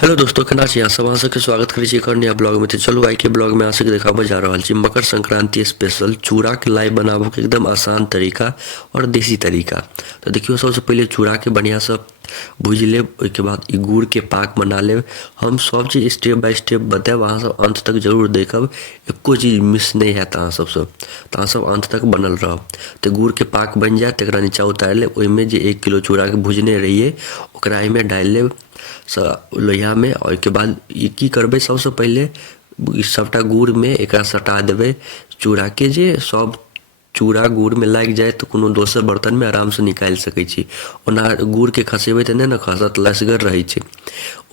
Hello दोस्तों, केना छी अहाँ सब? अहाँ सबके स्वागत करै छी एक और नया ब्लॉग में। तो चलू आई के ब्लॉग में अहाँ सबके देखाबऽ जा रहल छी मकर संक्रांति स्पेशल चूड़ा के लाइ बनाबऽ के एकदम आसान तरीका और देसी तरीका। तो देखियो, सबसे पहले चूड़ा के बढ़िया से भूज लेब, ओइके बाद ई गुड़ के पाक बना लेब। हम सब चीज स्टेप बाय स्टेप बताएब, अहाँ सब अंत तक जरूर देखब, एको चीज मिस नहीं हैत अहाँ सबसे। तो अहाँ सब अंत तक बनल रहब। तो गुड़ के पाक बन जाए तकरा नीचा उतार लेब। ओइमे जे 1 किलो चूड़ा के भुजने रहिए ओकरा एहिमे डालि लेब लोहिया में। और के बाद ई की करबे, सबसे पहले ई सबटा गुड़ में एकरा सटा देबे चूड़ा के। जे सब चूड़ा गुड़ में लाग जाए तो कोनो दोसर बर्तन में आराम से निकाल सकै छी। ओना गुड़ के खसेबे तो नहीं न खसत, लसगर रहे छै।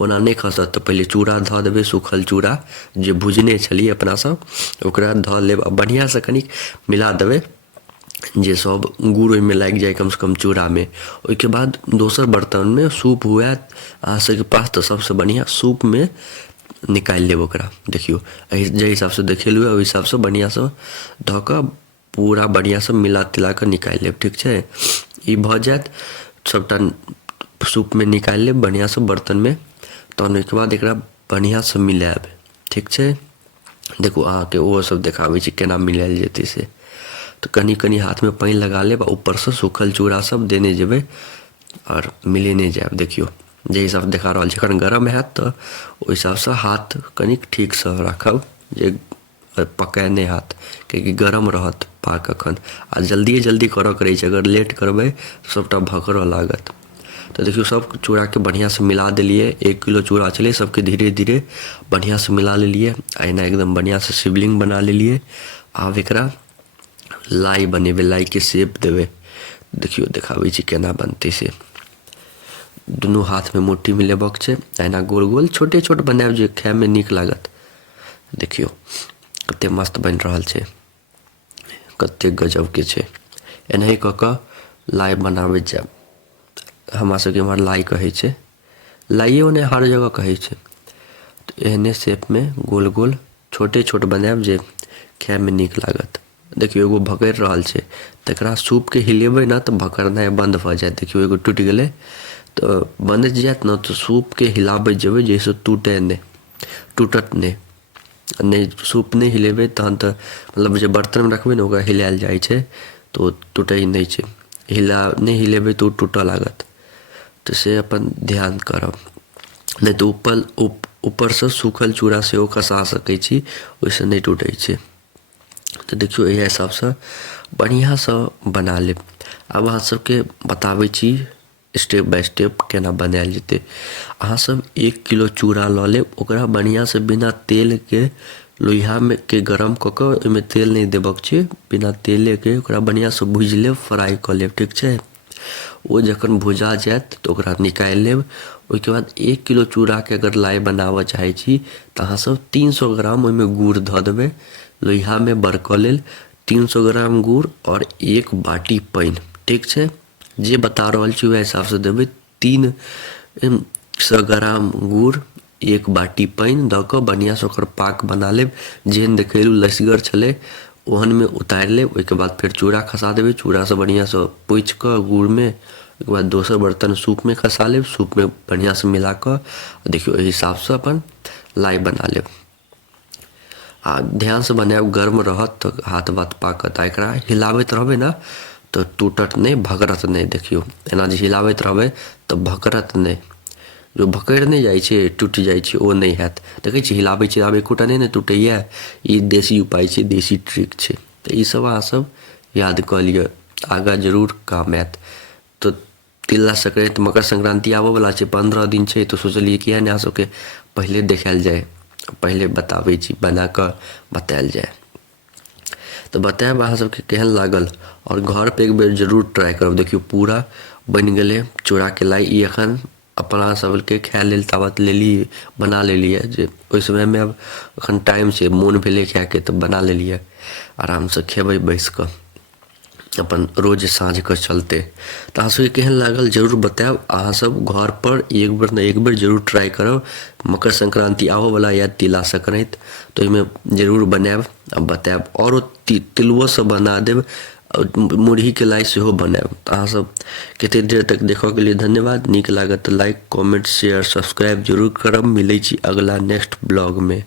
ओना नहीं खसत तो पहले चूड़ा धऽ देबे, सूखल चूड़ा जे भुजने छलिए अपना सब, ओकरा धऽ लेब आ बढ़िया से कनिक मिला देबे जे सब गुड़ ओहिमे लागि जाए कम से कम चूड़ा में। ओइके बाद दोसर बर्तन में सूप हुए अहाँ सबके पास तो सबसे बढ़िया सूप में निकाल लेब ओकरा। देखियो जे हिसाब से देखेलु ओहि हिसाब से बढ़िया से धऽ कऽ पूरा बढ़िया से मिला तिला कऽ निकाल लेब। ठीक छै, ई भऽ जाएत सबटा सूप में निकाल लेब बढ़िया से बर्तन में। तहन ओइके बाद एकरा बढ़िया से मिलाएब। ठीक छै, देखू अहाँके ओहो सब देखाबै छी केना मिलाएल जेतै से। तो कनी कनी हाथ में पानी लगा लेब, ऊपर से सूखल चूड़ा सब देने जेबे और मिलेने जाएब। देखियो जे हिसाब से देखा रहल छी, अखन गरम हैत तो ओहि हिसाब से हाथ कनिक ठीक से राखब जे पकाए नहीं हाथ, क्योंकि गरम रहत पाक अखन। आ जल्दी करऽ के रहै छै, अगर लेट करबै तो सबटा भकरऽ लागत। तो देखियो सब चूड़ा के बढ़िया से मिला देलिए। 1 किलो चूड़ा छलै, सबके धीरे धीरे बढ़िया से मिला लेलिए। एना एकदम बढ़िया से शिवलिंग बना लेलिए। आब एकरा लाई बनेबे, लाई के शेप देबे। देखियो देखाबै छी केना बनतै से। दुनू हाथ में मुट्ठी में लेबक छै, एना गोल गोल छोटे छोट बनाएब जे खाए में नीक लागत। देखियो कते मस्त बन रहल छै, कते गजब के छै। एनाही कऽ कऽ लाई बनाबैत जाएब। हमरा सबके एम्हर लाई कहै छै, लाइयो ने हर जगह कहै छै। तो एहने शेप में गोल गोल छोटे छोट बनाएब जे खाए में नीक लागत। देखियो एगो भकर रहल छै, तकरा सूप के हिलेबै ना तो भकरनाइ बंद भऽ जाएत। देखियो एगो टूटि गेलै तो बंद जाएत ना, तो सूप के हिलाबैत जेबै जैसे टूटे नहीं, टूटत नहीं। सूप नहीं हिलेबै तहन तो मतलब जे बर्तन में रखबै ना ओकरा हिलाएल जाइ छै तो टूटै नहीं छै। नहीं हिलेबै तो टूटऽ लागत। तो से अपन ध्यान करब, नहीं तो ऊपर से सूखल चूड़ा से ओ खसा सकै छी, ओइसे नहीं टूटै छै। तो देखियो इहे हिसाब से बढ़िया से बना लेब। अब अहाँ सबके बताबै छी स्टेप बाय स्टेप केना बनाएल जेतै। अहाँ सब 1 किलो चूड़ा लऽ लेब, ओकरा बढ़िया से बिना तेल के लोहिया में के गरम कऽ कऽ, ओहिमे तेल नहीं देबक छै, बिना तेले के ओकरा बढ़िया से भूज लेब, फ्राई कऽ लेब। ठीक छै, ओ जखन भुजा जाएत तो ओकरा निकाल लेब। ओइके बाद 1 किलो चूड़ा के अगर लाई बनाबऽ चाहै छी तो अहाँ सब 300 ग्राम ओइमे गुड़ धऽ देबै लोहिया में बरकऽ लेल। 300 ग्राम गुड़ और 1 बाटी पानी। ठीक छै, जे बता रहल छी वएह हिसाब से देबै। 300 ग्राम गुड़ 1 बाटी पानी दऽ कऽ बढ़िया से ओकर पाक बना लेब। जेहन देखेलू लसगर छलै ओहन में उतार लेब। ओइके बाद फिर चूड़ा खसा देबै, चूड़ा से बढ़िया से पोइछ कऽ गुड़ में। ओइके बाद दोसर बर्तन सूप में खसा लेब, सूप में बढ़िया से मिला कऽ देखियो एहि हिसाब से अपन लाई बना लेब। आ ध्यान से बनाएब, गर्म रहत तो हाथ बात पाकत। एकरा हिलाबैत रहबै ना तो टूटत नहीं, भकरत नहीं। देखियो एना जे हिलाबैत रहबै तो भकरत नहीं। जो भकर नहीं जाइ छै, टूटि जाइ छै, ओ नहीं हैत। देखै छी हिलाबै छै, आब एकोटा नहीं ने टूटैया। ई देसी उपाय छै, देसी ट्रिक छै। तो ई सब अहाँ सब याद कऽ लिअ, आगा जरूर काम आएत। तो तिला संक्रांति मकर संक्रांति आबऽ वाला छै, 15 दिन छै। तो सोचलिए किया नहीं अहाँ सबके पहले देखाएल जाए, पहले बताबै छी, बना कऽ बताएल जाए। तो बताएब अहाँ सबके केहन लागल, और घर पे एक बेर जरूर ट्राई करब। देखियो पूरा बन गेलै चूड़ा के लाई। ई एखन अपना सबके खाए लेल ताबत लेली, बना लेलिए जे ओहि समय में अब एखन टाइम छै, मोन भेलै खाए के तो बना लेलिए। आराम से खेबै बैस कऽ, अपन रोज साँझ के चलते। तो अहाँ सबके केहन लागल जरूर बताएब। अहाँ सब घर पर एक बेर न एक बेर जरूर ट्राई करब। मकर संक्रांति आबऽ वाला या तिला संक्रांति, तो ओहिमे जरूर बनाएब आ बताएब। और तिलुओ सब बना देब, और मुरही के लाई सेहो बनाएब। अहाँ सब कते देर तक देखऽ के लिए धन्यवाद। नीक लागत तो लाइक कमेंट शेयर सब्सक्राइब जरूर करब। मिलै छी अगला नेक्स्ट ब्लॉग में।